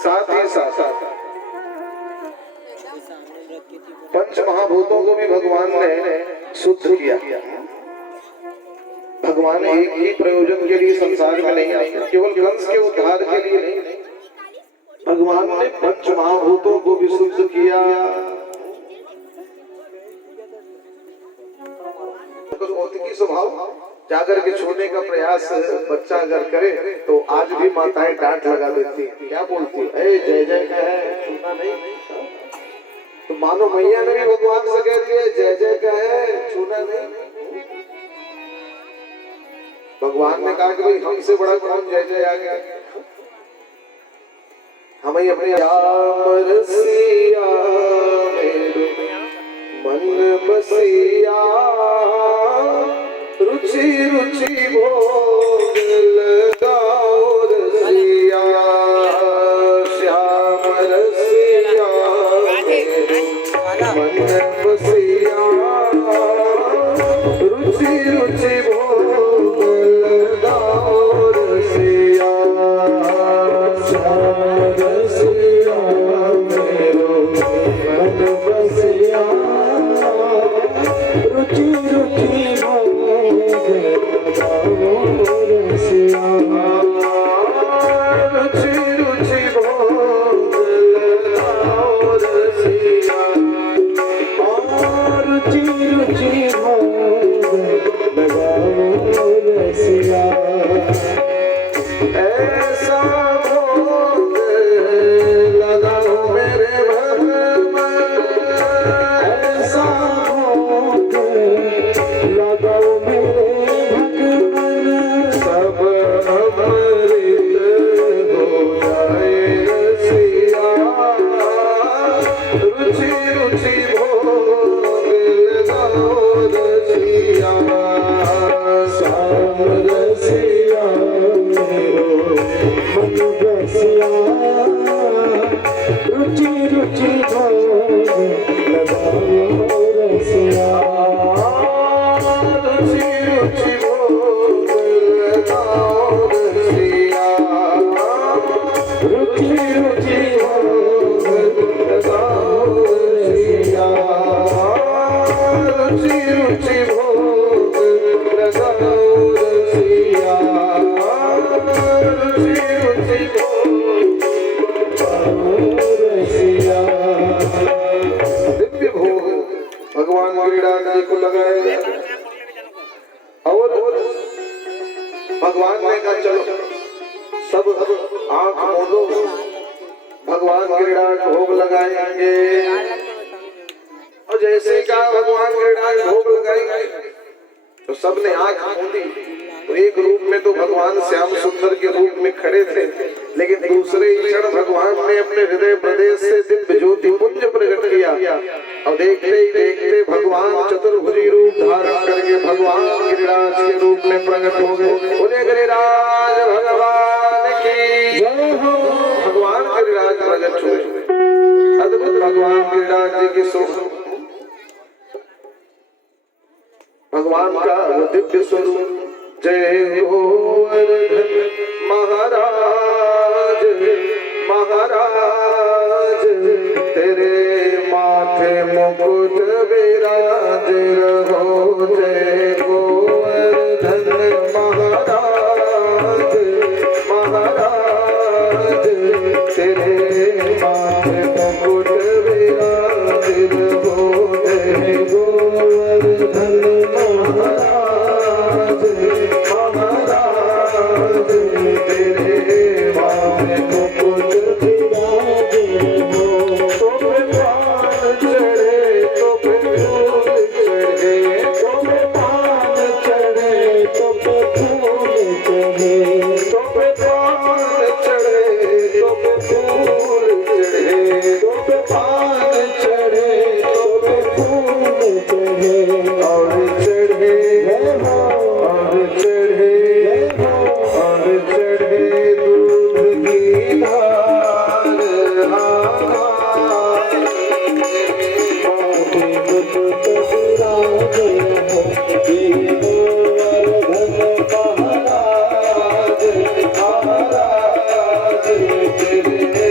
साथ ही साथ पंच महाभूतों को भी भगवान ने शुद्ध किया। भगवान एक ही प्रयोजन के लिए संसार में नहीं आए, केवल कंस के उद्धार के लिए नहीं, भगवान ने पंच महाभूतों को भी शुद्ध किया। भौतिकी स्वभाव जाकर के छोड़ने का प्रयास बच्चा अगर करे तो आज भी माताएं डांट लगा देती, क्या बोलती है, जय जय का है, छूना नहीं। तो मानो मैया ने भी भगवान से कह दिया जय जय का है, छूना नहीं। भगवान ने कहा कि भाई हमसे बड़ा कौन जय जय आ गया। हमें अपने मन बसिया रुचि रुचि भोग लगाओ रसिया, श्याम रसिया मन बसिया रुचि रुचि भोग लगाओ रसिया, श्याम रसिया मेरो मन बसिया रुचि रुचि भगवान ने कहा चलो सब आंख खोलो, भगवान गिरिराज भोग लगाएंगे। और जैसे ही कहा भगवान गिरिराज भोग लगाएंगे तो सबने आंख खोली। तो एक रूप में तो भगवान श्याम सुंदर के रूप में खड़े थे, लेकिन दूसरे क्षण भगवान ने अपने हृदय प्रदेश से दिव्य ज्योति पुंज प्रकट किया। और देखते ही देखते भगवान चतुर्भुजी रूप धारण करके भगवान गिरिराज के रूप में प्रकट हो गए। बोले गिरिराज भगवान की जय हो। भगवान गिरिराज प्रकट हुए। अद्भुत भगवान गिरिराज जी की शोभा, भगवान का वो दिव्य स्वरूप। जय हो महाराज महाराज, तेरे माथे मुकुट विराज रहो। जय गोवर्धन महाराज महाराज, तेरे माथे मुकुट विराज रहो। जय गोवर्धन महाराज महाराज, तेरे माथे मुकुट विराज रहो। तुम्हें पान चढ़े तो फूल चढ़े, तुम्हें पान चढ़े तो फूल चढ़े, तुम्हें पान चढ़े तो फूल चढ़े, तुम्हें पान चढ़े तो फूल चढ़े। और चढ़े और चढ़े और चढ़े दूध की धार, महाराज महाराज, तेरे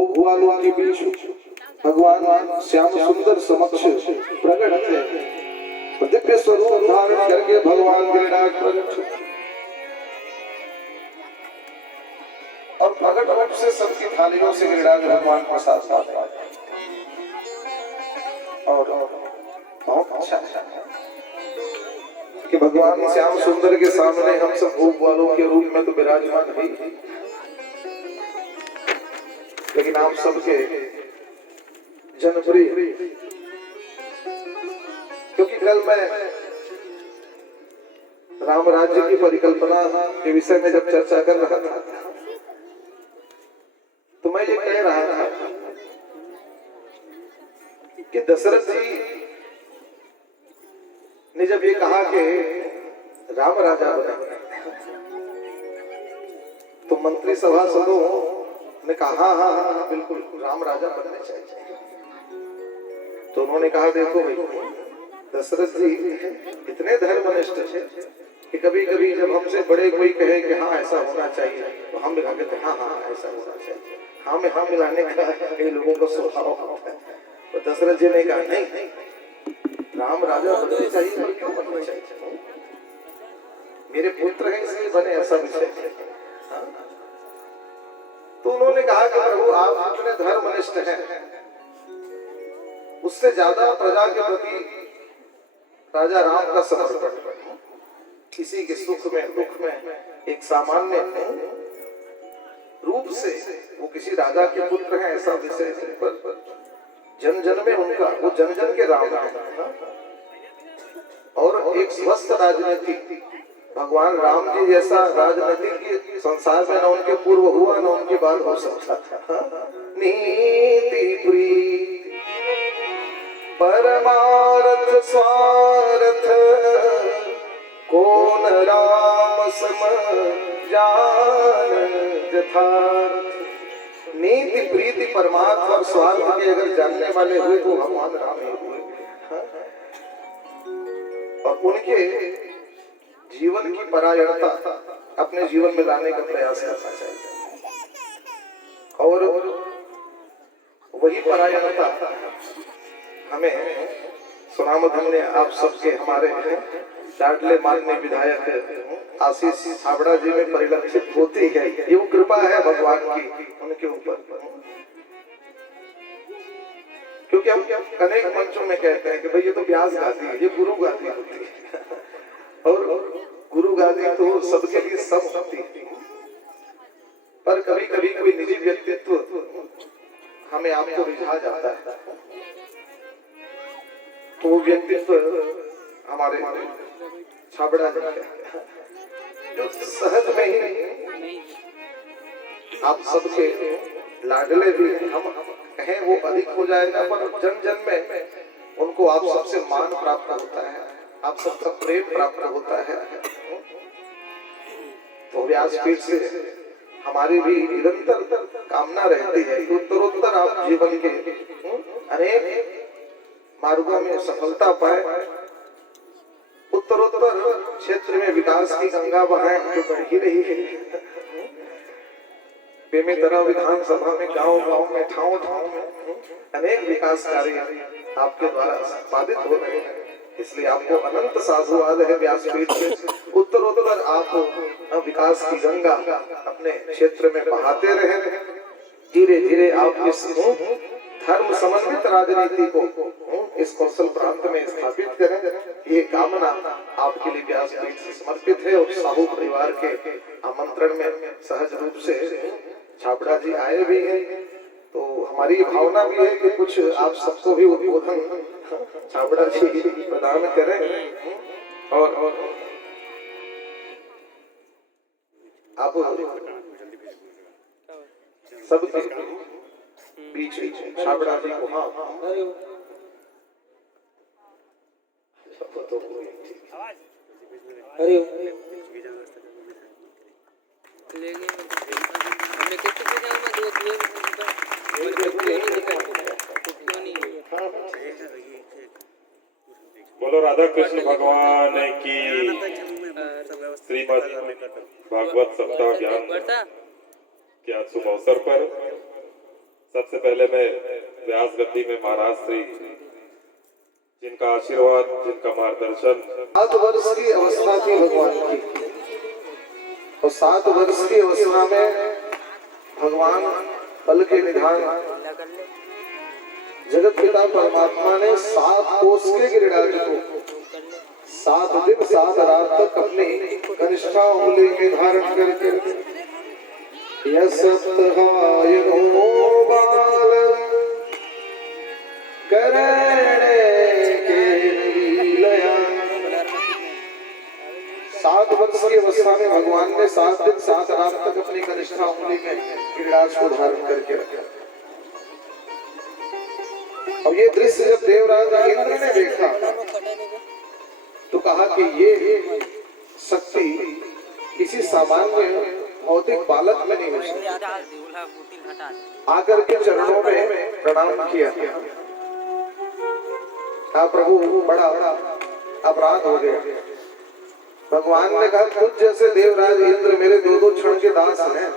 गोप वालों के बीच भगवान श्याम सुंदर समक्ष प्रकट थे। दिव्य स्वरूप धारण करके भगवान गिरिराज प्रकट और प्रकट रूप से सबकी थालियों से गिरिराज भगवान प्रसाद पाते और बहुत अच्छा कि भगवान श्याम सुंदर के सामने हम सब गोप वालों के रूप में तो विराजमान ही, लेकिन आप सबके जनप्रिय, क्योंकि कल मैं राम राज्य की परिकल्पना के विषय में जब चर्चा कर रहा था तो मैं ये कह रहा था कि दशरथ जी ने जब ये कहा कि राम राजा बने तो मंत्री सभासदों ने कहा हाँ हाँ हाँ बिल्कुल राम राजा बनने चाहिए। तो उन्होंने कहा देखो भाई दशरथ जी इतने धर्मनिष्ठ थे कि कभी कभी जब हमसे बड़े कोई कहे कि हाँ ऐसा होना चाहिए तो हम भी कहते हाँ हाँ ऐसा होना चाहिए, हाँ में हाँ मिलाने का कई लोगों का स्वभाव होता है। तो दशरथ जी ने कहा नहीं राम राजा बनने चाहिए, मैं क्यों बनना चाहिए, मेरे पुत्र हैं इसलिए बने, ऐसा विषय है। तो उन्होंने कहा कि प्रभु आप इतने धर्मनिष्ठ हैं, उससे ज्यादा प्रजा के प्रति राजा राम का समर्पण, किसी के सुख में दुख में एक सामान्य रूप से वो किसी राजा के पुत्र हैं ऐसा विषय है, पर जन जन में उनका वो जन जन के राम है। और एक स्वस्थ राजनीति भगवान राम जी जैसा राजनीति की संसार में न उनके पूर्व हुआ न उनके बाद हो सकता था। नीति प्रीति परमार्थ स्वार्थ कौन राम सम जान यथार्थ। नीति प्रीति परमार्थ और स्वार्थ के अगर जानने वाले हुए तो भगवान राम ही हुए। और उनके जीवन की परायणता अपने जीवन में लाने का प्रयास करना चाहिए और वही परायणता हमें सुनामधन ने आप सबके हमारे लाडले माननीय विधायक आशीष छाबड़ा जी में परिलक्षित होती है। ये वो कृपा है भगवान की उनके ऊपर, क्योंकि हम अनेक मंचों में कहते हैं कि भाई ये तो व्यास गादी है, ये गुरु गादी होती है और गुरु गादी तो सबके लिए सब होती है, पर कभी कभी कोई निजी व्यक्तित्व हमें आपको रिझा जाता है तो वो व्यक्तित्व हमारे छाबड़ा जी जो सहज में ही आप सबके लाडले भी हम कहें वो अधिक हो जाएगा, पर जन जन में उनको आप सबसे मान प्राप्त होता है, आप सबका प्रेम प्राप्त होता है। तो व्यासपीठ से हमारी भी निरंतर कामना रहती है कि उत्तरोत्तर आप जीवन के अनेक मार्गों में सफलता पाए, उत्तरोत्तर क्षेत्र में विकास की गंगा बहाएं जो बढ़ ही रही है। बेमेतरा विधानसभा में गांव-गांव में ठाव-ठाव में अनेक विकास कार्य आपके द्वारा संपादित हो रहे हैं, इसलिए आपको अनंत साधुवाद है व्यासपीठ से। उत्तरोत्तर आप विकास की गंगा अपने क्षेत्र में बहाते रहे, धीरे धीरे आप इस धर्म समन्वित राजनीति को इस कौशल प्रांत में स्थापित करें। ये कामना आपके लिए व्यासपीठ से समर्पित है और साहू परिवार के आमंत्रण में सहज रूप से छाबड़ा जी आए भी हैं, तो हमारी भावना भी है कि कुछ आप सबको भी उद्बोधन छाबड़ा जी प्रदान करें और आप सबके बीच छाबड़ा जी को हाँ बोलो राधा कृष्ण भगवान की। श्रीमद् भागवत सप्ताह ज्ञान के आज शुभ अवसर पर सबसे पहले मैं व्यास गद्दी में महाराज श्री जिनका आशीर्वाद, जिनका मार्गदर्शन 7 वर्ष की अवस्था थी भगवान की, और 7 वर्ष की अवस्था में भगवान बल के निधान जगत पिता परमात्मा ने 7 कोस के गिरिराज को 7 दिन 7 रात तक अपनी कनिष्ठा उंगली में धारण करके यशत्हायनो बाल करणे के लीलया। 7 वर्ष की अवस्था में भगवान ने 7 दिन 7 रात तक अपनी कनिष्ठा उंगली में गिरिराज को धारण करके रखा। अब ये दृश्य जब देवराज इंद्र ने देखा तो कहा कि ये शक्ति किसी सामान्य भौतिक बालक में नहीं हो सकती। आकर के चरणों में प्रणाम किया, कहा प्रभु बड़ा अपराध हो गया। भगवान ने कहा तुझ जैसे देवराज इंद्र मेरे 2-2 क्षण के दास हैं,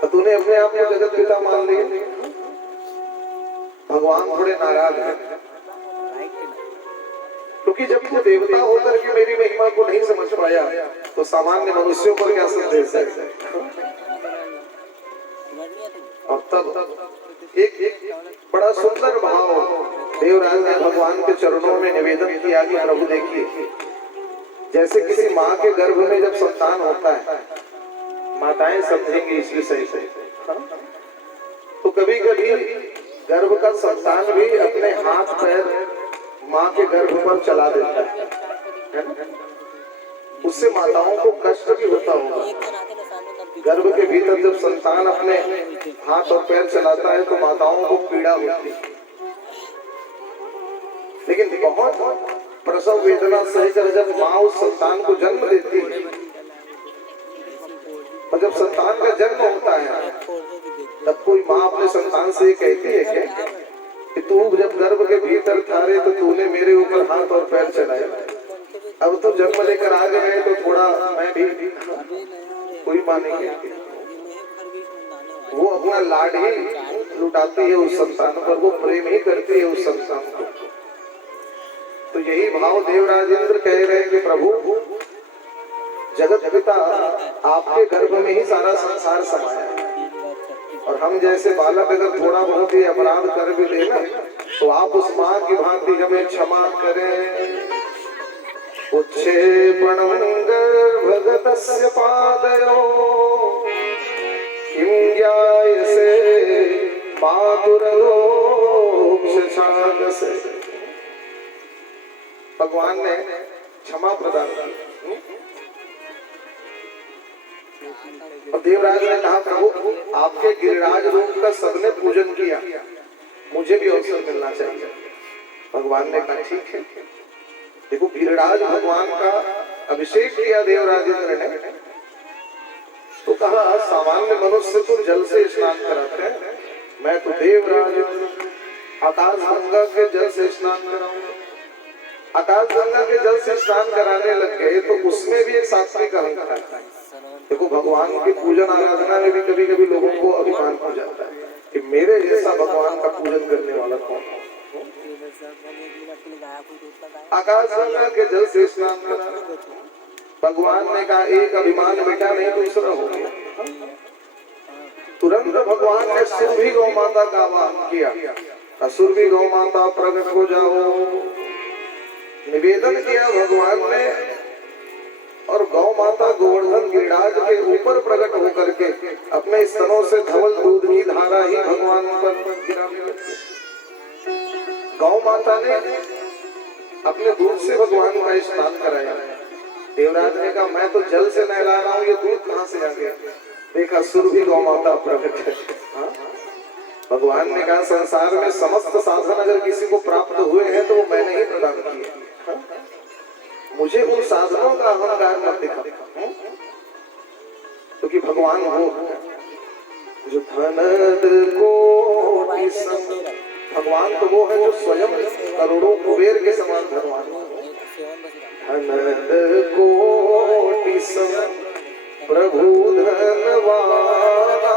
तो तूने अपने आप को जगत पिता मान लिया। भगवान थोड़े नाराज हैं, क्योंकि जब तू देवता होकर के मेरी महिमा को नहीं समझ पाया तो सामान्य मनुष्यों पर क्या संदेश है। और तब एक बड़ा सुंदर भाव देवराज ने भगवान के चरणों में निवेदन किया कि प्रभु देखिए, जैसे किसी माँ के गर्भ में जब संतान होता है, माताएं समझेंगी इस विषय से, तो कभी कभी गर्भ का संतान भी अपने हाथ पैर माँ के गर्भ पर चला देता है ना? उससे माताओं को कष्ट भी होता होगा। गर्भ के भीतर जब संतान अपने हाथ और पैर चलाता है तो माताओं को पीड़ा होती है, लेकिन बहुत प्रसव वेदना सहकर जब माँ उस संतान को जन्म देती है, और जब संतान का जन्म होता है तब कोई माँ अपने संतान से ये कहती है क्या कि तू जब गर्भ के भीतर था रे तो तूने मेरे ऊपर हाथ और पैर चलाया, अब तो जन्म लेकर आ गए तो थोड़ा मैं भी, कोई माँ नहीं कहती। वो अपना लाड ही लुटाती है उस संतान पर, वो प्रेम ही करती है उस संतान को। तो यही भाव देवराज इंद्र कह रहे हैं कि प्रभु जगत पिता आपके गर्भ में ही सारा संसार समाया है, और हम जैसे बालक अगर थोड़ा बहुत ही अपराध कर भी देना तो आप उस माँ की भांति हमें क्षमा करें। उच्छेपणं गर्भगतस्य पादयो किं ज्ञायसे मातुरगोक्षसागसे। भगवान ने क्षमा प्रदान की। और देवराज ने कहा प्रभु आपके गिरिराज रूप का सबने पूजन किया, मुझे भी अवसर मिलना चाहिए। भगवान ने कहा ठीक है। देखो गिरिराज भगवान का अभिषेक किया देवराज इंद्र ने, तो कहा सामान्य मनुष्य तो जल से स्नान कराते हैं, मैं तो देवराज आकाश गंगा के जल से स्नान कराऊंगा। आकाश गंगा के जल से स्नान कराने लग गए तो उसमें भी एक सात्विक अहंकार है। देखो भगवान की पूजन आराधना में भी कभी कभी लोगों को अभिमान हो जाता है कि मेरे जैसा भगवान का पूजन करने वाला कौन है। आकाश गंगा के जल से स्नान कराना, भगवान ने कहा एक अभिमान बेटा नहीं दूसरा हो गया। तुरंत भगवान ने सुरभि गौ माता का आह्वान किया, सुरभि गौ माता प्रकट हो जाओ। निवेदन किया भगवान ने, और गौ माता गोवर्धन गिरिराज के ऊपर प्रकट होकर के अपने स्तनों से धवल दूध की धारा ही भगवान पर गिराने लगी। गौ माता ने अपने दूध से भगवान का स्नान कराया। देवराज ने कहा मैं तो जल से नहला रहा हूँ, ये दूध कहाँ से आ गया। देखा सुरभि गौ माता प्रकट है। भगवान ने कहा संसार में समस्त साधन अगर किसी को प्राप्त हुए हैं तो वो मैंने ही प्रदान किए, मुझे उन साधनों का अहंकार मत दिखा, क्योंकि भगवान वो जो धनद कोटि सम, भगवान तो वो है जो स्वयं करोड़ों कुबेर के समान भगवान। धनद कोटि सम प्रभु धनवाना,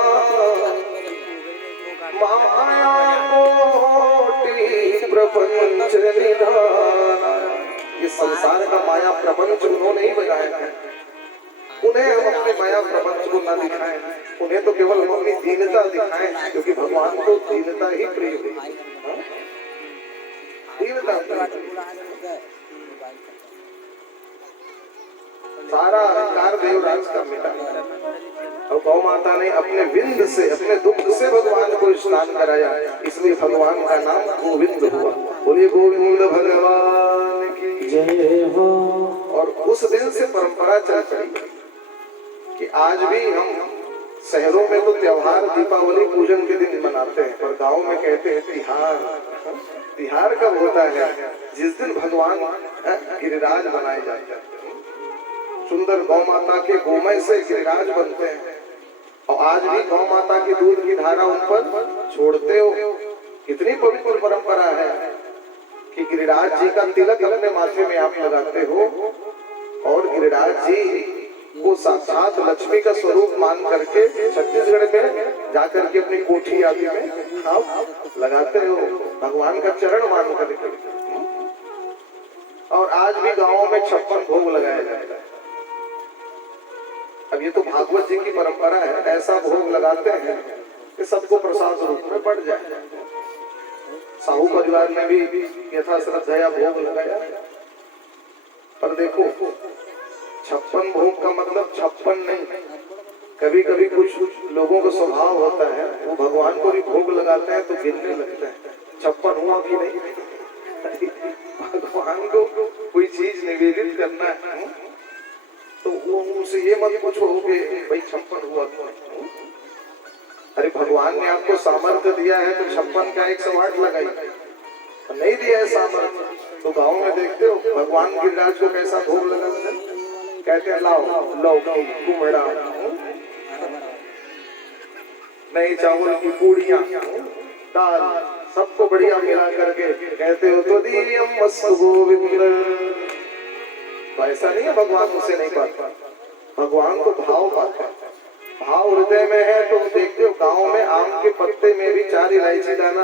माया कोटि प्रपंच निधाना। इस संसार का माया प्रपंच उन्होंने ही बनाया है, उन्हें हम अपने माया प्रपंच को न दिखाएं, उन्हें तो केवल हम अपनी दीनता दिखाएं, क्योंकि भगवान को दीनता ही प्रिय है। दीनता सारा अहंकार देवराज का मिटा और गौ माता ने अपने विंद से, अपने दुग्ध से भगवान को स्नान कराया, इसलिए भगवान का नाम गोविंद हुआ। बोलिए गोविंद भगवान की जय हो। और उस दिन से परंपरा चल पड़ी कि आज भी हम शहरों में तो त्योहार दीपावली पूजन के दिन मनाते हैं, पर गांव में कहते हैं तिहार। तिहार कब होता है? जिस दिन भगवान गिरिराज बनाए जाते हैं। सुंदर गौ माता के गोमय से गिरिराज बनते हैं, और आज भी गौ माता की दूध की धारा उन पर छोड़ते हो। कितनी पवित्र परंपरा है कि गिरिराज जी का तिलक अपने माथे में आप लगाते हो, और गिरिराज जी को साक्षात लक्ष्मी का स्वरूप मान करके छत्तीसगढ़ में जाकर के अपनी कोठी आदि में आप लगाते हो, भगवान का चरण मान करके। और आज भी गांवों में 56 भोग लगाया जाता है। अब ये तो भागवत जी की परंपरा है, ऐसा भोग लगाते हैं कि सबको प्रसाद रूप में बढ़ जाए। साहू परिवार में भी यथा श्रद्धया भोग लगाया, पर देखो 56 भोग का मतलब 56 नहीं। कभी कभी कुछ लोगों का स्वभाव होता है, वो भगवान को भी भोग लगाते हैं तो गिनने लगता है 56 हुआ कि नहीं। भगवान को कोई चीज निवेदित करना है तो वो उनसे ये मत पूछो कि भाई 56 हुआ क्यों। अरे भगवान ने आपको सामर्थ्य दिया है तो 56 का 108 लगाई, नहीं दिया है सामर्थ्य तो गांव में देखते हो भगवान गिरिराज को कैसा भोग लगाते हैं। कहते हैं लाओ लौकी कुमड़ा, नई चावल की पूड़ियाँ, दाल, सबको बढ़िया मिला करके कहते हो तो दीयम मस्तु गोविंद। तो ऐसा नहीं है भगवान उसे नहीं पाता, भगवान को भाव पाता है। भाव हृदय में है तो देखते हो गांव में आम के पत्ते में भी 4 इलायची दाना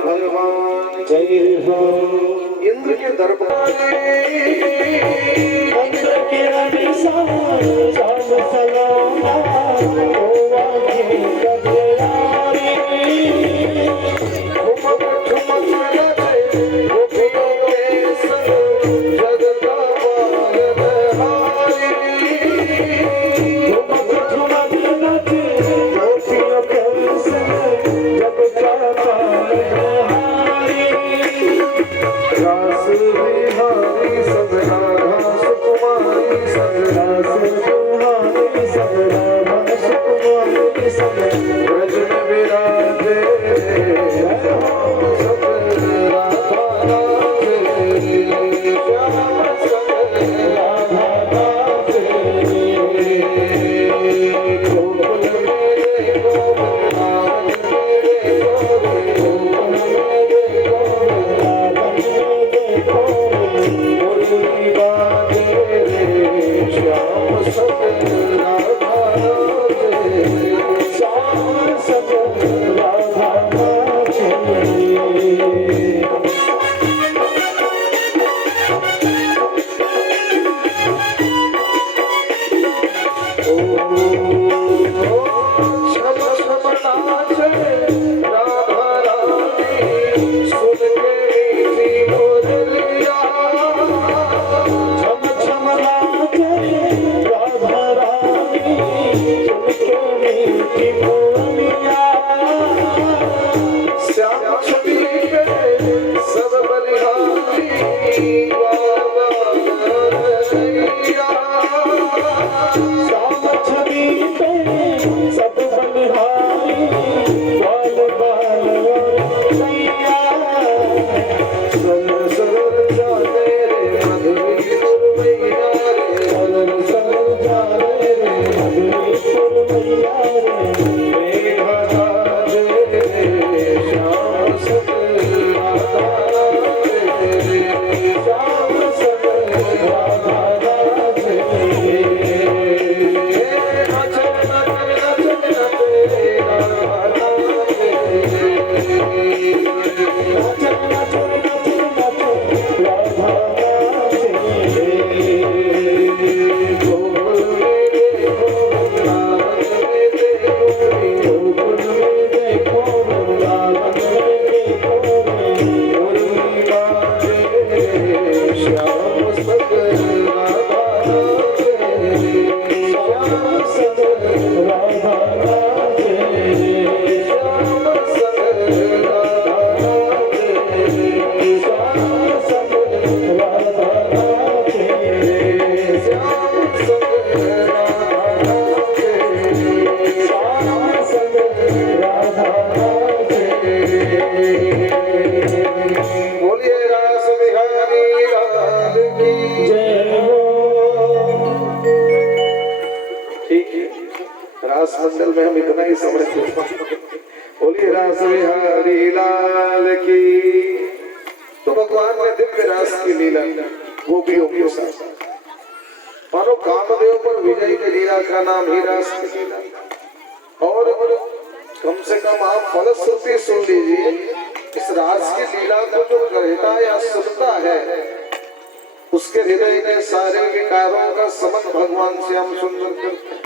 भगवान जय हो। इंद्र के दरबार ब्रज में विराजे सब राधा बलिहारी बाबा गैया। श्याम छवि पे सब बलिहारी बाल बाल सैया। सरल सरल जाने रे मधुरी सुरमैया रे, सरल सरल जाने रे मधुरी सुरमैया रे। मेघा राजे रे श्याम सकल राधा रे, श्याम सकल राधा राजे। नाचन नाचन नाचन नाचे राधा रे। नाचन नाचन नाचन नाचन राधा राजे। गोकुल में देखो गोकुल में देखो वृंदावन में देखो मुरली बाजे श्याम सकल राधा रे, श्याम सकल राधा राजे। श्याम सकल राधा रे, श्याम सकल राधा राजे। श्याम सकल राधा रे। श्याम सकल राधा राजे। बोलिए रास बिहारी लाल की। जय हो। ठीक है, रास मंडल में हम इतना ही समझते हैं। बोलिए रास बिहारी लाल की। तो भगवान ने दिव्य रास की लीला गोपियों के साथ, मानो कामदेव पर विजय की लीला का नाम ही रास की लीला। और कम से कम आप फलश्रुति सुन लीजिए, इस रास की लीला को जो कहता या सुनता है, उसके हृदय में सारे विकारों का समन भगवान श्याम सुंदर करते हैं।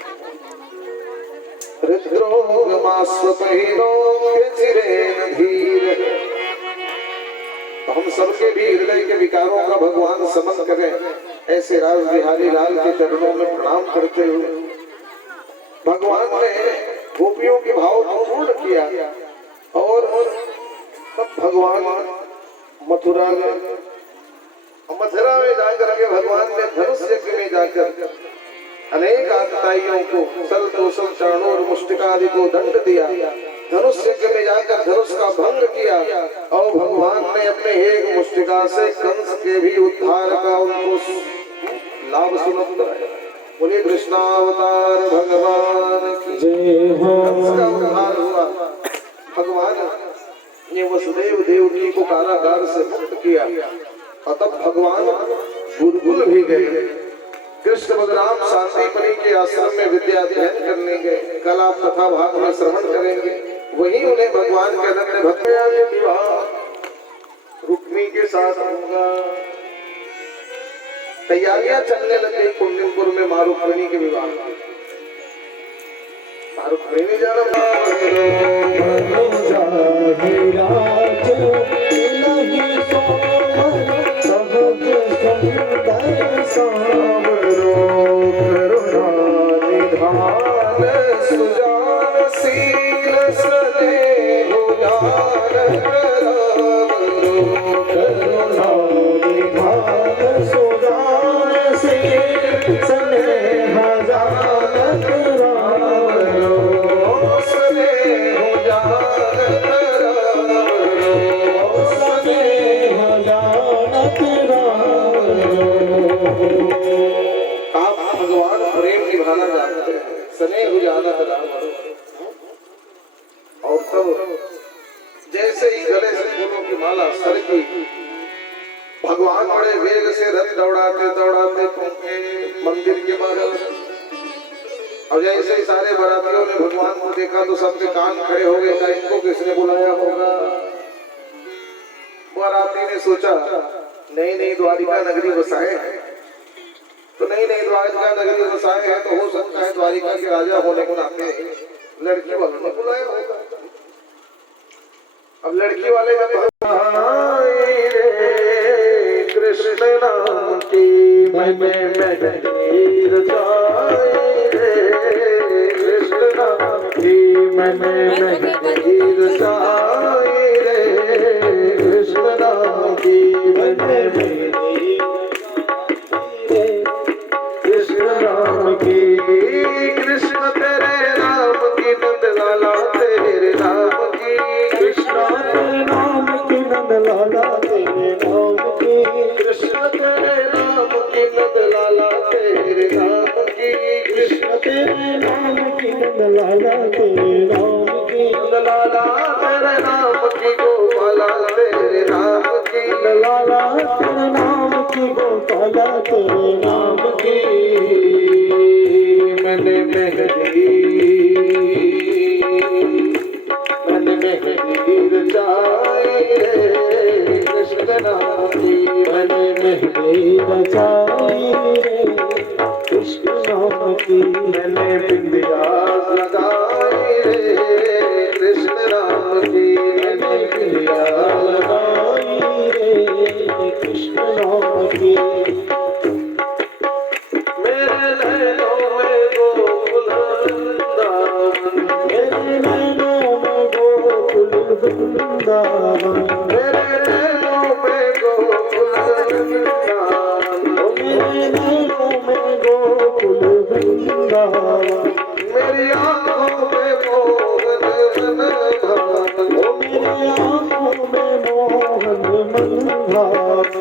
हृद्रोगमास्वपहिनो व्यचिरेण धीर। तो हम सबके भी हृदय के विकारों का भगवान समन करें, ऐसे राज बिहारी लाल के चरणों में प्रणाम करते हुए भगवान ने गोपियों के भाव को पूर्ण किया। और तब भगवान मथुरा में जाकर के भगवान ने धनुष यज्ञ में जाकर अनेक आतताइयों को सल तोषण चाणूर और मुष्टिका आदि को दंड दिया। धनुष यज्ञ में जाकर धनुष का भंग किया और भगवान ने अपने एक मुष्टिका से कंस के भी उद्धार का उनको लाभ सुलभ कराया। बोले कृष्णावतार भगवान की जय हो। कंस का उद्धार हुआ। भगवान ने वसुदेव देवकी को कारागार से मुक्त किया और तब भगवान गुरुकुल भी गए। कृष्ण बलराम शांतिपनी के आश्रम में विद्या अध्ययन करने गए। कल आप कथा भाग में श्रवण करेंगे। वहीं उन्हें भगवान के अनन्य भक्त विवाह रुक्मी के साथ होगा। तैयारियां चलने लगी कुंडलपुर में माँ रुक्मिणी के विवाह। माँ रुक्मिणी जाना सुजान शील सने भुजान करुणा निधान सुजान शील सने भुजान सने भुजान सने आप भगवान प्रेम निभाना जानते हैं। स्नेह हो जाना और तब जैसे ही गले से फूलों की माला सर की, भगवान बड़े वेग से रथ दौड़ाते दौड़ाते पहुंचे मंदिर के बाहर। और जैसे ही सारे बरातियों ने भगवान को देखा तो सबके कान खड़े हो गए, इनको किसने बुलाया होगा। बाराती ने सोचा नई नई द्वारिका नगरी बसाए हैं, तो नई नई द्वारिका नगरी बसाए हैं तो हो सकता है द्वारिका के राजा होने के नाते लड़की वालों ने बुलाया होगा। अब लड़की वाले जब कृष्ण नाम की कृष्ण नाम की मैंने कृष्ण नाम की मेहंदी कृष्ण नाम की कृष्ण तेरे नाम की नंद लाला तेरे नाम की कृष्ण तेरे नाम की नंद लाला तेरे नाम की कृष्ण तेरे नाम की नंद लाला तेरे नाम की कृष्ण तेरे नाम की नंद लाला तेरे नाम की नंद लाला तेरे नाम की गोपाला तेरे नाम की लाला तेरे नाम की गोपाला तेरे नाम की मैंने मेहंदी रचाई रे कृष्ण नाम की मैंने मेहंदी रचाई रे कृष्ण नाम की मैंने बिंदिया लगाई रे कृष्ण नाम की मैंने बिंदिया लगाई रे कृष्ण नाम की मेरे नैनों में गोकुल वृंदावन मेरे नैनों में गोकुल वृंदावन मेरे नैनों में गोकुल वृंदावन ओ मेरे नैनों में गोकुल वृंदावन मेरी आंखों में मोहन मन भावन ओ मेरी आँखों में मोहन मन भावन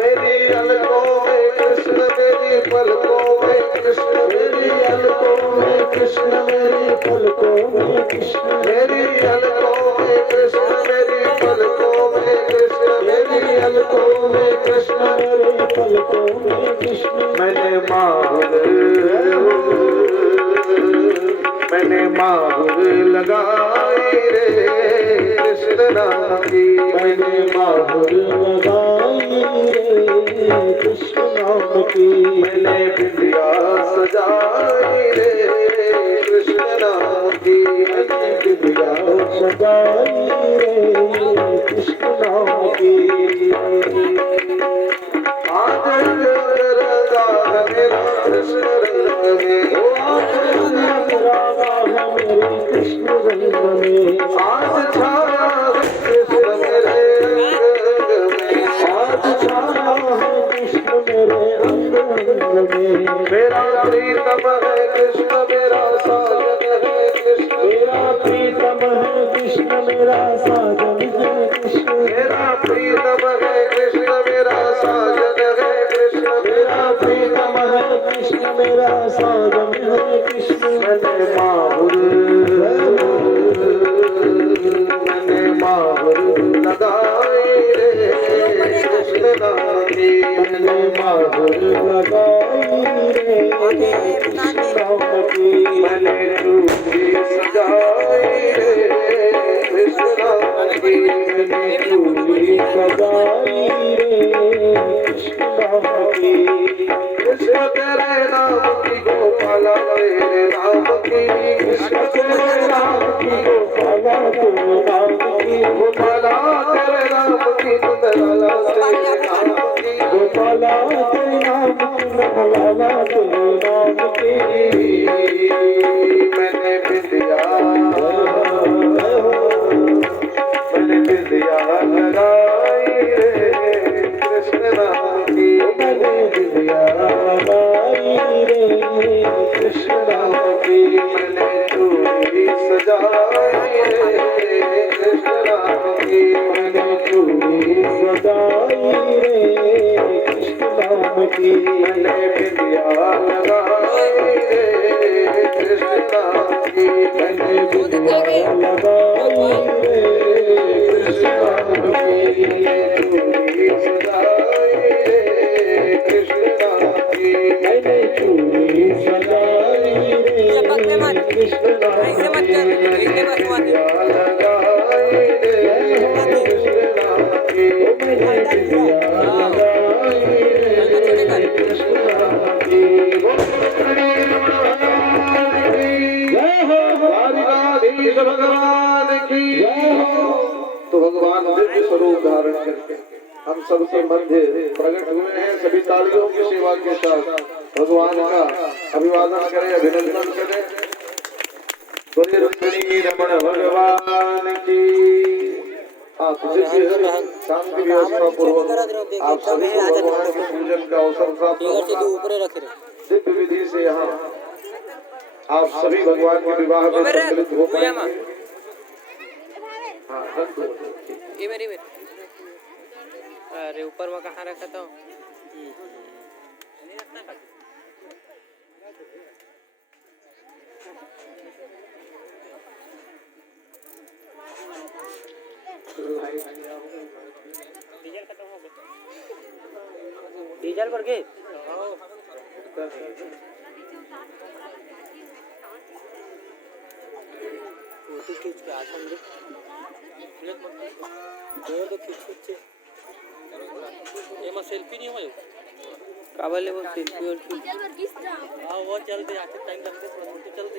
मेरी अलकों में कृष्ण मेरी पलकों में कृष्ण मेरी अलकों में कृष्ण मेरी पलकों में कृष्ण मेरी अलकों में कृष्ण मेरी पलकों में कृष्ण मेरी अलकों में कृष्ण मेरे पलकों में कृष्ण मैंने माहुर लगाई रे कृष्ण नाम की मैंने माहुर लगाई रे कृष्ण नाम की मैंने बिंदिया सजाई रे कृष्ण नाम की मैंने विद्या सजाई रे कृष्ण नाम की आज राधा मेरा कृष्ण रंग में ओ आज राधा है मेरे कृष्ण रंग में आज छाया है कृष्ण मेरे अंग में आज छाया है कृष्ण मेरे अंग में मेरा प्रीतम है कृष्ण मेरा साजन है कृष्ण मेरा प्रीतम है कृष्ण मेरा साजन है कृष्ण मेरा प्रीतम है कृष्ण मेरा साजन है कृष्ण मेरा प्रीतम है कृष्ण मेरा साजन है कृष्ण मैंने माहुर लगाई रे कृष्ण नाम की मैंने माहुर लगाई रे कृष्ण नाम की मैंने चूड़ी सजाई रे कृष्ण नाम की मैंने चूड़ी सजाई रे कृष्ण नाम की कृष्ण तेरे नाम की गोपाला तेरे नाम की कृष्ण तेरे नाम की गोपाला तेरे नाम की गोपाला तेरे नाम की नंदलाला तेरे नाम की गोपाला तेरे नाम की नंदलाला तेरे नाम की मैंने बिंदिया लगाई रे कृष्ण नाम की मैंने दिया लगाई रे कृष्ण नाम की मैंने चूड़ी सजाई रे कृष्ण नाम की मैंने चूड़ी सजाई रे कृष्ण नाम की मैंने बिंदिया लगाई रे कृष्ण नाम की मैंने दिया लगाई रे कृष्ण नाम की चूड़ी सजाई रे कृष्ण नाम की मैंने चूड़ी सजाई रे कृष्ण नाम ऐसे मत कर, ऐसे बस मत। बिंदिया लगाई रे कृष्ण नाम की मैंने दिया लगाई रे कृष्ण नाम की जय हो द्वारिकाधीश भगवान की तो भगवान दिव्य स्वरूप धारण करके हम सबके मध्य प्रकट हुए हैं। सभी तालियों की सेवा के साथ भगवान का अभिवादन करें, अभिनंदन करें। बोलिए रुक्मिणी रमण भगवान की। हाँ तो दिव्य शांति व्यवस्था पूर्वक आप सभी को भगवान के पूजन का अवसर प्राप्त होगा। दिव्य विधि से यहाँ आप सभी भगवान के विवाह में सम्मिलित हो पाएंगे। हाँ ये मेरी अरे ऊपर में कहाँ रखा था? डीजल भर के फोटो खींच के आता हूँ खींच ये मैं सेल्फी नहीं हो काबले वो सेल्फी और हाँ वो चलते आते टाइम लगते फोटो चलते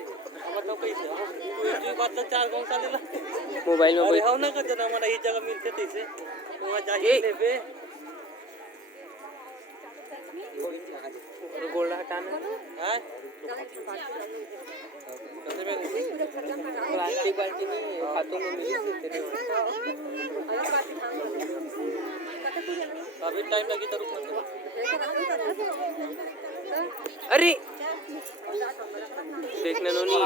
मतलब कैसे कोई जो बात 4 घंटा लेला मोबाइल में हो ना कर देना हमारा ये जगह मिलते थे इसे वहां जाके ले बे और गोल्ड हटाना हां प्लास्टिक बाल्टी नहीं खातों में मिली तेरे अभी टाइम लगी तो रुक अरे देखने नो नहीं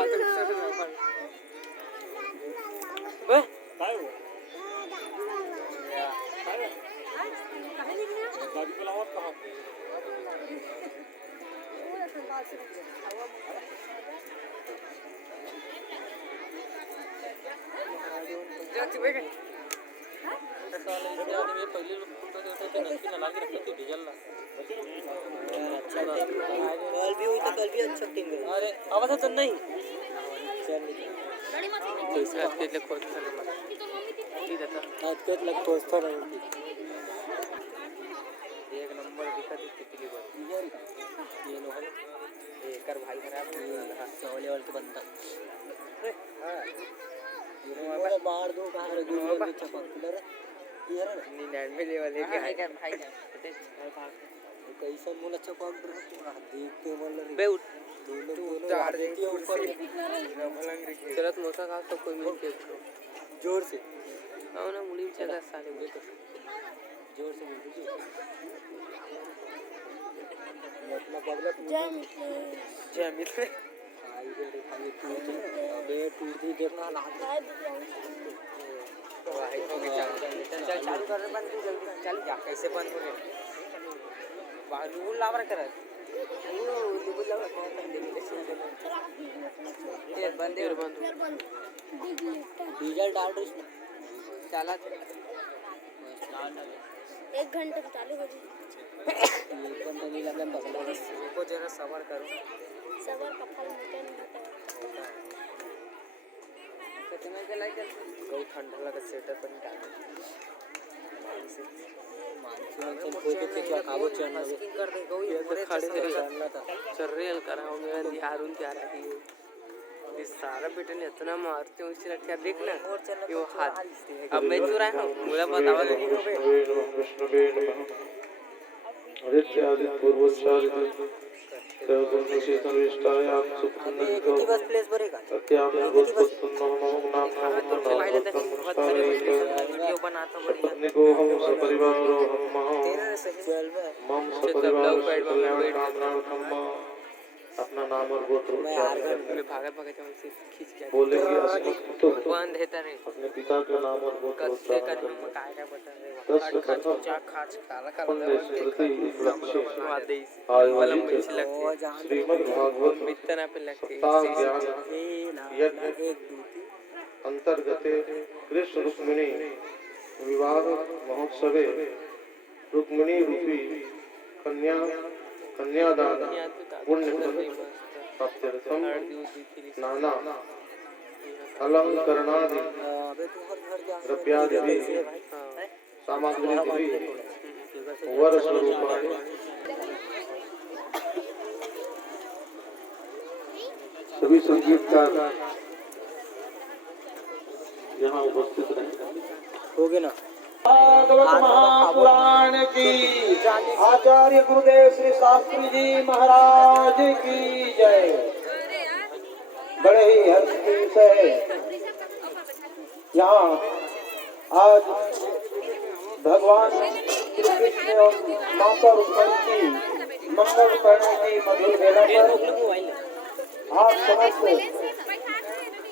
अरे आवाज नहीं एक नंबर दिखा कितनी बार ये नो एकर भाई खराब चौले वाले बंदा ये मार दो कहां रे गुरु में चपक रे ये रे 99 वाले के हाय कर भाई कैसा मुला चपक देखते बोल रे बे दोनों चार देखिए ऊपर चलत मोसा का तो कोई मिल के जोर से आओ ना मुड़ी जगह साले मुझे तो जोर से बोल जय मित्र आई रे खाली टूटी अबे टूटी देखना ना भाई हो गया चल चालू कर बंद कर जल्दी चल जा कैसे बंद हो गया रूल लावर कर रूल लावर ये बंद है बंद डीजल डाल दो इसमें चला 1 घंटे चालू हो को जरा सबर करो सबर का फल मीठा नहीं होता है। कितने के लाइक गौ ठंडा लगा स्वेटर पर डाल मानसून फोटो खींच के काबू चढ़ना कर दे गौ ये तो खड़े थे चढ़ना था चल रेल कराओगे यारून क्या रही है इस सारा बेटे ने इतना मारते हैं उससे लटका देखना ये हाथ अब मैं जो रहा हूं मुझे बतावा आदित्य पूर्वोच्चारित शीतलविष्टायां सुखनंदो बस प्लेस भरेगा सत्याम नाम वीडियो बनाता बढ़िया पत्निको हम सपरिवारो हम मम सपरिवारो कल्याणार्थम अपना नाम और गोत्र में भागत खींच के बोलेंगे अस्मत् तो भगवान देता रे अपने पिता का नाम और गोत्र कत्ते का नाम काय का बता रे खाच काला काला श्रीमद् भागवत मितना पे लगते अंतर्गते कृष्ण रुक्मिणी विवाह महोत्सवे रुक्मिणी रूपी कन्यादान पुण्य प्राप्त्यर्थम नाना अलंकरणादि द्रव्यादि सामग्री वर स्वरूपाणि सभी संगीतकार यहाँ उपस्थित रहे हो गया ना भागवत महापुराण की आचार्य गुरुदेव श्री शास्त्री जी महाराज की जय। बड़े ही हर्ष की विषय यहाँ आज भगवान श्री कृष्ण एवं माता रुक्मिणी की मंगल करने की मधुर बेला पर आप समस्त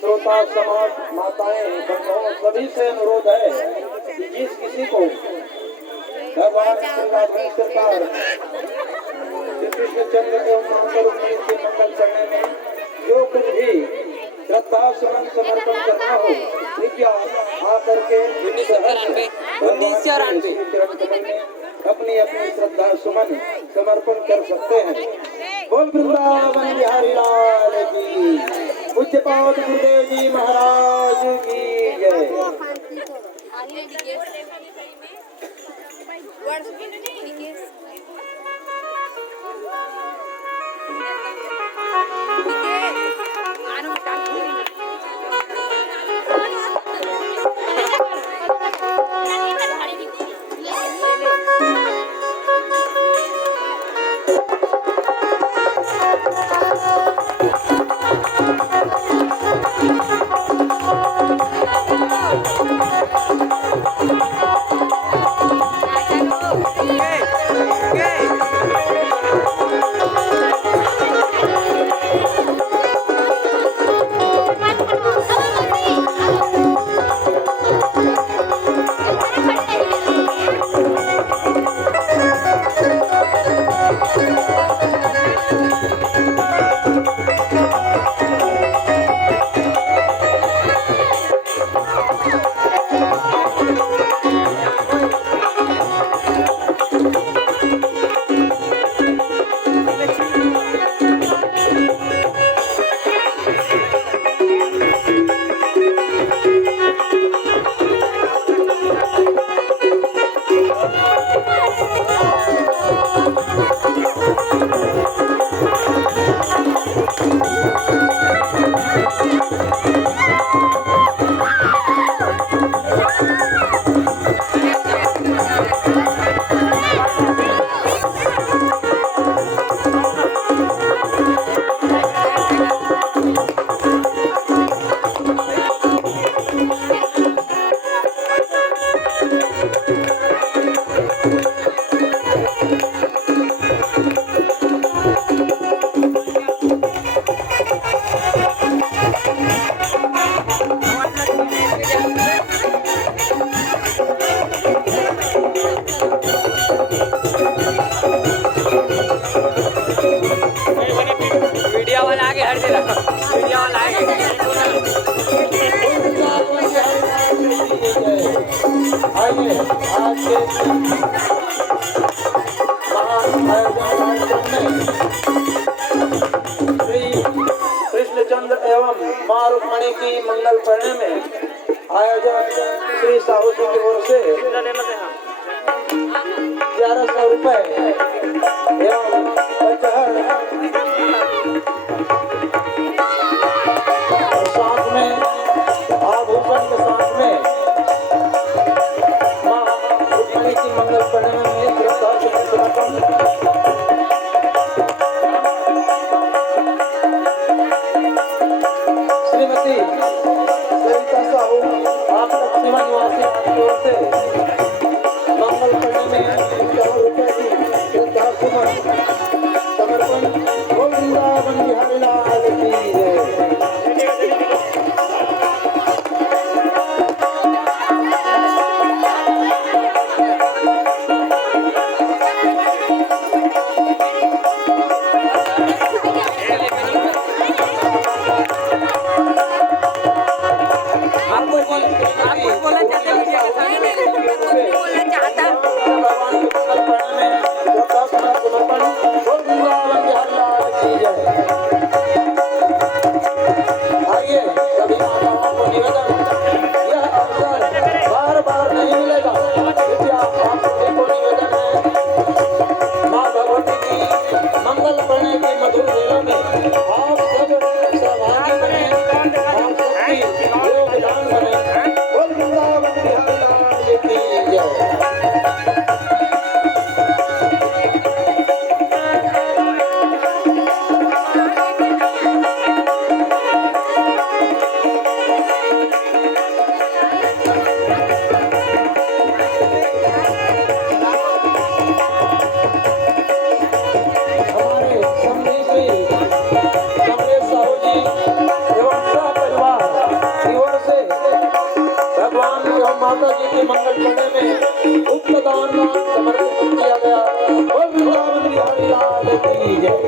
श्रोता समाज माताएं बंधुओं सभी से अनुरोध है कि जिस किसी को भगवान श्री राधे सरकार श्री कृष्णचंद्र एवं माता रुक्मिणी के मंगल करने में जो कुछ भी श्रद्धा सुमन समर्पण करना हो कृपया आकर के अपनी अपनी श्रद्धा सुमन समर्पण कर सकते हैं। बोल वृंदावन बिहारी लाल की, पूज्यपाद गुरुदेव जी महाराज की जय। आइए आज के महान आयोजन कार्यक्रम में श्री कृष्णचंद्र एवं माँ रुक्मिणी की मंगल करने में आयोजक श्री साहू जी की ओर से 1100 रुपए एवं पंचहर और साथ में आभूषण के साथ में माँ रुक्मिणी की मंगल करने में श्रद्धा से समर्पण श्रीमती सरिता साहू आप सीमा निवासी की ओर से मंगल करने में 100 रुपए की श्रद्धा सुमन समर्पण मंगल करने में उक्त दान समर्पित किया गया। और वृंदावन बिहारी लाल की जय।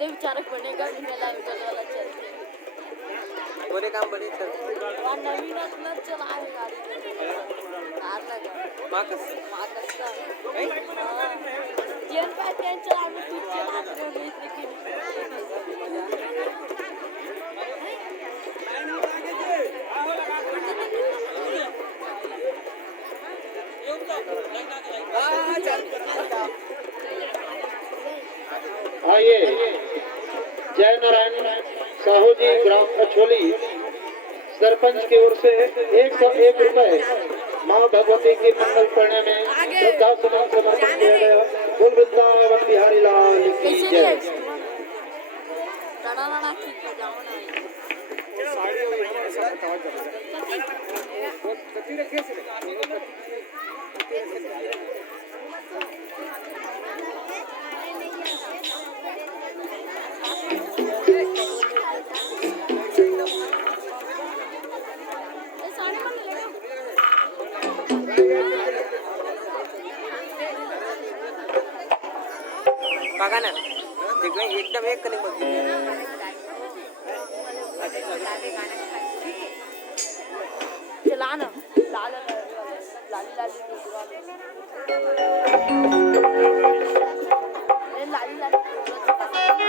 विचारक बनेगा मेला वाला चलते बोले काम बने सर और नवीन अपना चलाए गाड़ी कार लगा माकस जेन पे तेन चला में तू चला रहे आइए जय नारायण साहू जी ग्राम कछोली सरपंच की ओर से 101 रुपए माँ भगवती की मंगल पढ़ने में श्रद्धा सुमन समर्पण किया गया। बोल वृंदावन बिहारी लाल की कैसे जय। लिया लड़ा ठीक है जाओ ना बघा ना एकदम एक कलिंग चला ना लाल लाली लाली लाली लाली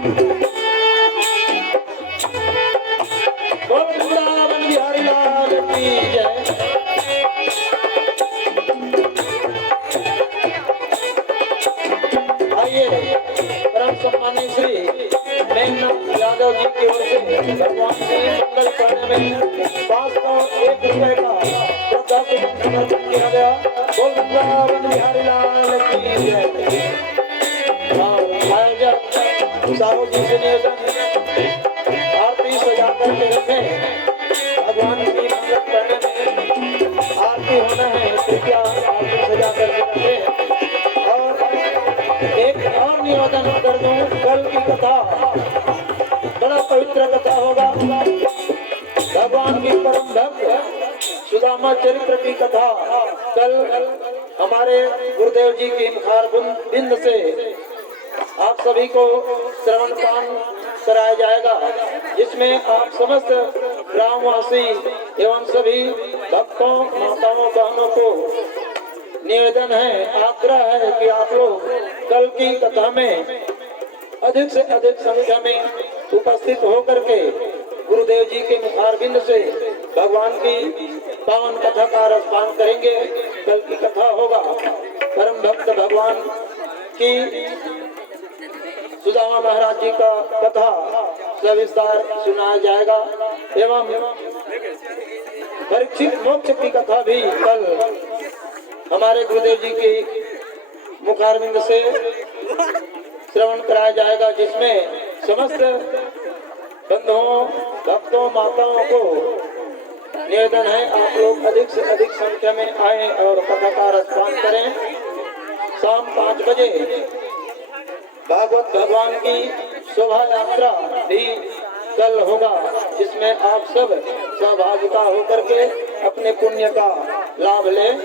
बोल वृंदावन बिहारी लाल की जय। आइए परम सम्मानीय श्री मेघनाथ यादव जी की ओर से भगवान के मंगल करने में 501 रुपए का श्रद्धा पूर्वक समर्पण किया गया। बोल वृंदावन बिहारी लाल की जय। आयोजक साहू जी से निवेदन आरती सजा करके रखें। भगवान की मंगल करने में आरती होना है, कृपया आरती सजा करके रखें। और एक और निवेदन कर दूं, कल की कथा बड़ा पवित्र कथा होगा। भगवान की परम भक्त सुदामा चरित्र की कथा कल हमारे गुरुदेव जी की मुखार बिंद से आप सभी को श्रवण पान कराया जाएगा, जिसमें आप समस्त ग्रामवासी एवं सभी भक्तों, माताओं, बहनों को निवेदन है, आग्रह है कि आप लोग कल की कथा में अधिक से अधिक संख्या में उपस्थित होकर के गुरुदेव जी के मुखारबिंद से भगवान की पावन कथा का रसपान करेंगे। कल की कथा होगा परम भक्त भगवान की सुदामा महाराज जी का कथा सविस्तार सुनाया जाएगा एवं परीक्षित मोक्ष की कथा भी कल हमारे गुरुदेव जी की मुखारबिंद से श्रवण कराया जाएगा, जिसमें समस्त बंधुओं, भक्तों, माताओं को निवेदन है आप लोग अधिक से अधिक संख्या में आए और कथा का रसपान करें। शाम 5 बजे भागवत भगवान की शोभा यात्रा भी कल होगा, जिसमें आप सब सहभागिता होकर के अपने पुण्य का लाभ लें।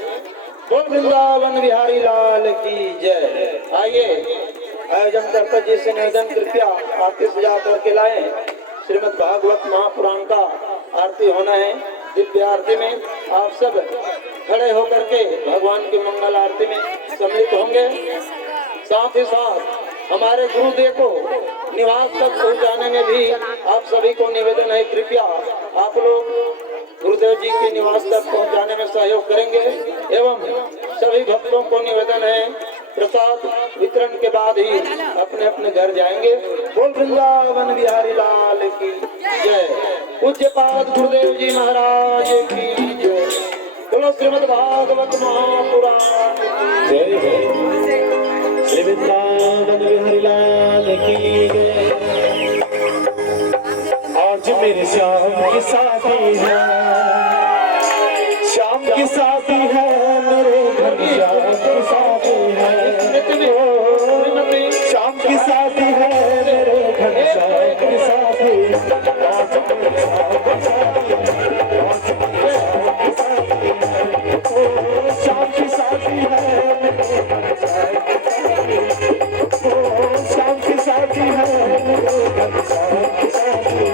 बोल वृंदावन बिहारी लाल की जय। आइए आयोजन कर्ता जी से निवेदन, कृपया आरती सजा करके लाएं। श्रीमद् भागवत महापुराण का आरती होना है। दिव्य आरती में आप सब खड़े होकर के भगवान की मंगल आरती में सम्मिलित होंगे। साथ ही साथ हमारे गुरुदेव को निवास तक पहुंचाने में भी आप सभी को निवेदन है, कृपया आप लोग गुरुदेव जी के निवास तक पहुंचाने में सहयोग करेंगे एवं सभी भक्तों को निवेदन है प्रसाद वितरण के बाद ही अपने अपने घर जाएंगे। बोल वृंदावन बिहारी लाल की जय। पूज्यपाद गुरुदेव जी महाराज की जय। बोलो श्रीमद् भागवत महापुराण की जय। श्री वृंदावन बिहारी लाल की जय। आज मेरे श्याम की शादी है, श्याम की शादी है, मेरे घर श्याम की शादी है, श्याम की शादी है, मेरे घर श्याम की शादी है। आज मेरे श्याम की शादी है, आज मेरे श्याम की शादी है, मेरे घर श्याम की शादी है, श्याम की शादी है, मेरे घर श्याम की शादी है।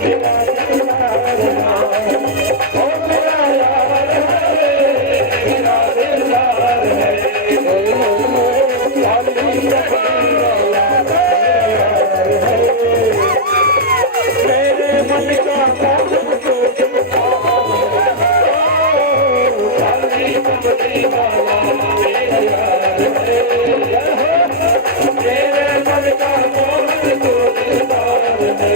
मेरा दिलदार है, ओ मेरा यार है, मेरा दिलदार है, काली कमली वाला यार है, मेरे मन का मोहन तो दिलदार है, काली कमली वाला मेरा यार है, मेरे मन का मोहन तो दिलदार है।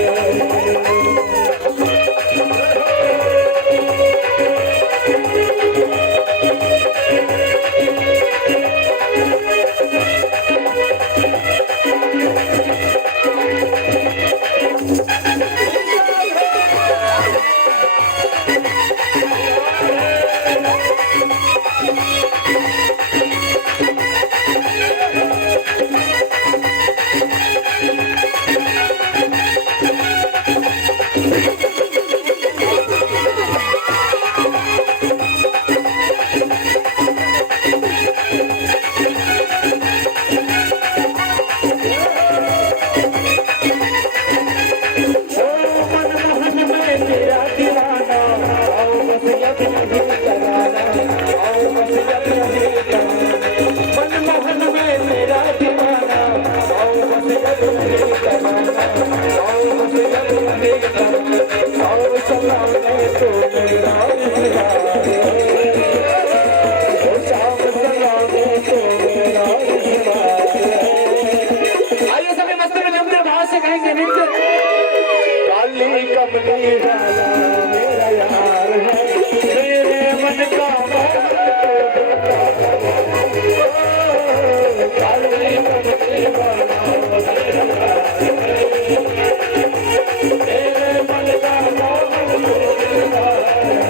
आइए सभी मस्त में जमते भाव से कहेंगे नृत्य। काली कमली वाला मेरा यार है, मेरे मन का काली कमली वाला मेरा यार है, मेरे मन का मोहन तो दिलदार है।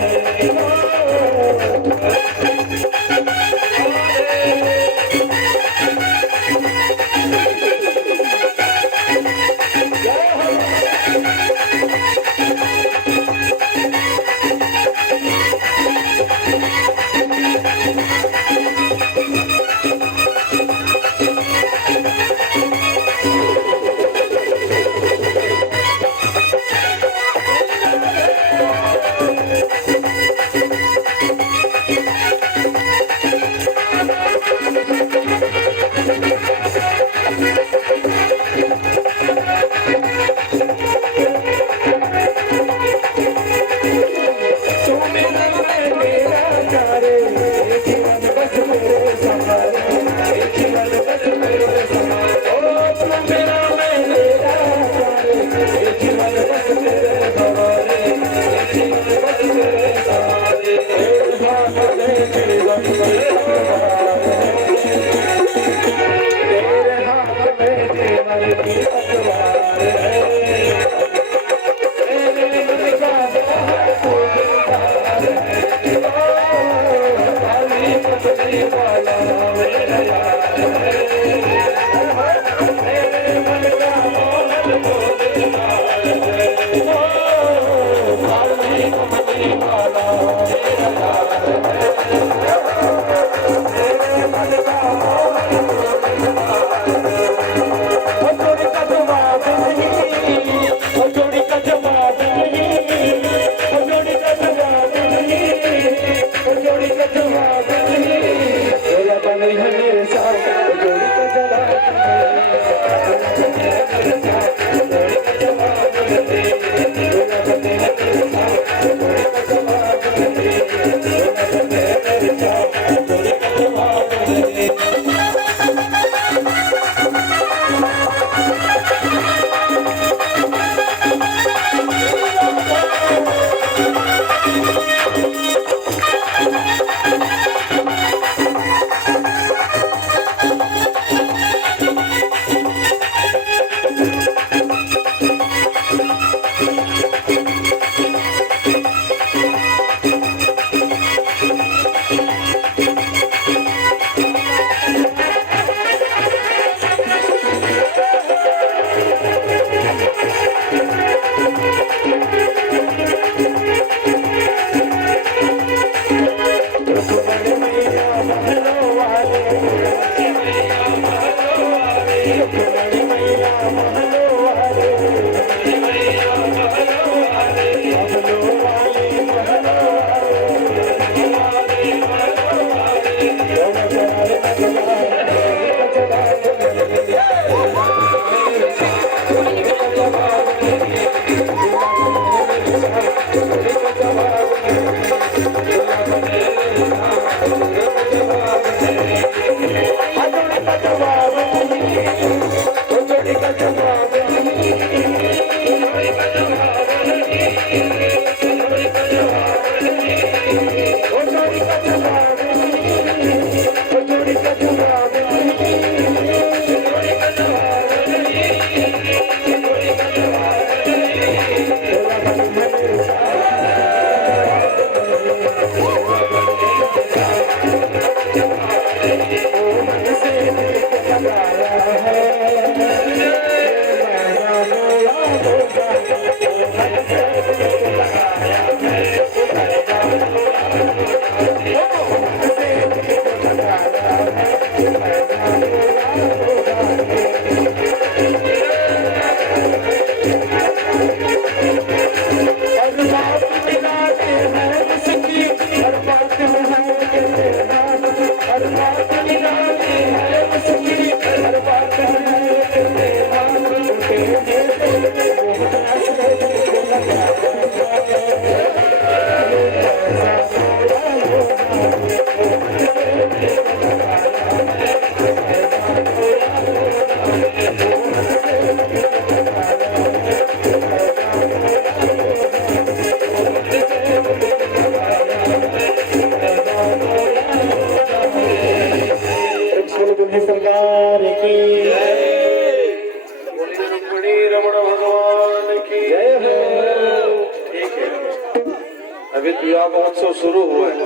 अभी विवाह महोत्सव शुरू हुआ है,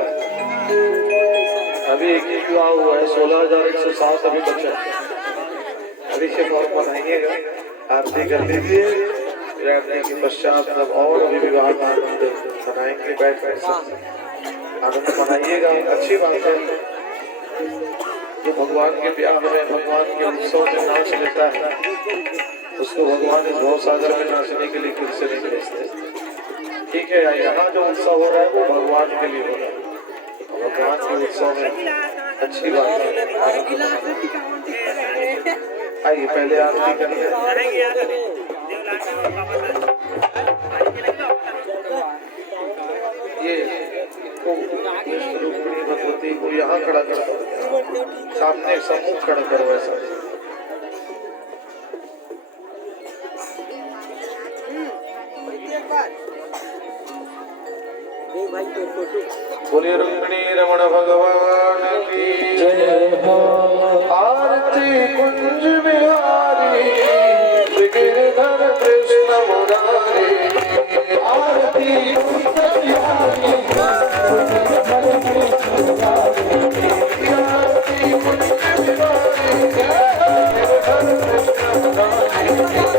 अभी एक ही विवाह हुआ है, 16,107 अभी बचा है। अभी के फॉर्म बनाइएगा, आरती कर लीजिए, आरती के पश्चात तब और अभी विवाह का आनंद मनाएंगे, बैठ कर आनंद मनाइएगा। अच्छी बात है जो भगवान के ब्याह में, भगवान के उत्सव में नाच लेता है, उसको भगवान इस भव सागर में नाचने के लिए फिर से नहीं भेजते। ठीक है, यहाँ जो उत्सव हो रहा है वो भगवान के लिए हो रहा है, भगवान के उत्सव में अच्छी बात है। आइए पहले आरती कर ले। ये भगवती को यहाँ खड़ा कर दो, सामने समूह खड़ा करो ऐसा। बोलिए रुक्मिणी रमण भगवान की जय हो। आरती कुंज बिहारी गिरधर कृष्ण मुरारी, आरती कुंज बिहारी गिरधर कृष्ण मुरारी, आरती कुंज बिहारी गिरधर कृष्ण मुरारी।